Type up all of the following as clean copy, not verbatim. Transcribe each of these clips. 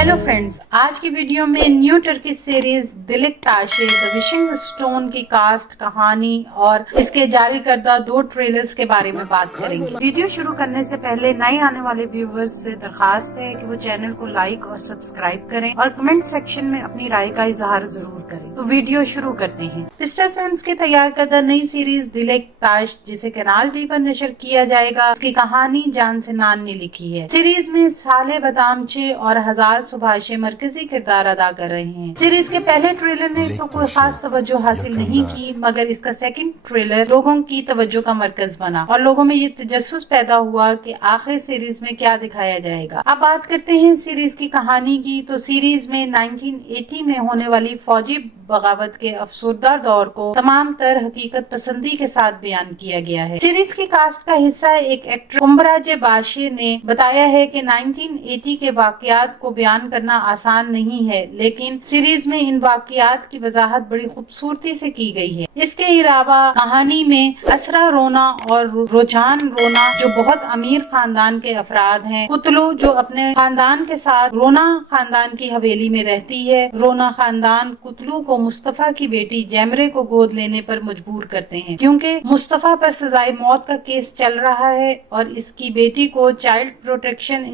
Hello friends, आज की video में न्यू टर्किश सीरीज दिलिक ताशे द विशिंग स्टोन की कास्ट, कहानी और इसके जारी करदा 2 ट्रेलर्स के बारे में बात करेंगे। वीडियो शुरू करने से पहले नए आने वाले व्यूवर्स से दरखास्त है कि वो चैनल को लाइक और सब्सक्राइब करें और कमेंट सेक्शन में अपनी राय का इजहार जरूर करें। तो वीडियो शुरू करते हैं। पिस्टल फिल्म्स के तैयार करदा नई सीरीज दिलिक ताश, जिसे कैनाल डी पर नशर किया जाएगा, इसकी कहानी जान सिनान ने लिखी है। सीरीज में साले बदामचे और हजार सुभाषे मरकजी किरदार अदा कर रहे हैं। सीरीज के पहले ट्रेलर ने तो कोई खास तवज्जो हासिल नहीं की, मगर इसका सेकंड ट्रेलर लोगों की तवज्जो का मरकज बना और लोगों में ये तजस्सुस पैदा हुआ कि आखिर सीरीज में क्या दिखाया जाएगा। अब बात करते हैं सीरीज की कहानी की। तो सीरीज में 1980 में होने वाली फौजी बगावत के अफसरदा दौर को तमाम तर हकीकत पसंदी के साथ बयान किया गया है। सीरीज की कास्ट का हिस्सा एक एक्टर कुम्बराजे बाशे ने बताया है कि 1980 के वाकयात को बयान करना आसान नहीं है, लेकिन सीरीज में इन वाकयात की वजाहत बड़ी खूबसूरती से की गई है। इसके अलावा कहानी में असरा रोना और रुझान रोना, जो बहुत अमीर खानदान के अफराद हैं, कुतलू जो अपने खानदान के साथ रोना खानदान की हवेली में रहती है। रोना खानदान कुतलू को मुस्तफा की बेटी जैमरे को गोद लेने पर मजबूर करते हैं, क्योंकि मुस्तफा पर सजाए मौत का केस चल रहा है और इसकी बेटी को चाइल्ड प्रोटेक्शन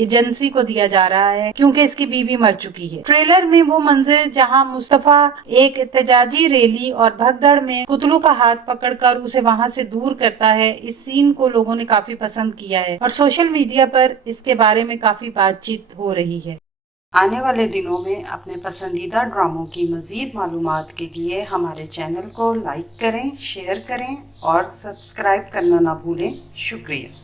एजेंसी को दिया जा रहा है क्योंकि इसकी बीवी मर चुकी है। ट्रेलर में वो मंजर जहां मुस्तफा एक एहतजाजी रैली और भगदड़ में कुतलू का हाथ पकड़कर उसे वहां से दूर करता है, इस सीन को लोगों ने काफी पसंद किया है और सोशल मीडिया पर इसके बारे में काफी बातचीत हो रही है। आने वाले दिनों में अपने पसंदीदा ड्रामों की मजीद मालूमात के लिए हमारे चैनल को लाइक करें, शेयर करें और सब्सक्राइब करना ना भूलें। शुक्रिया।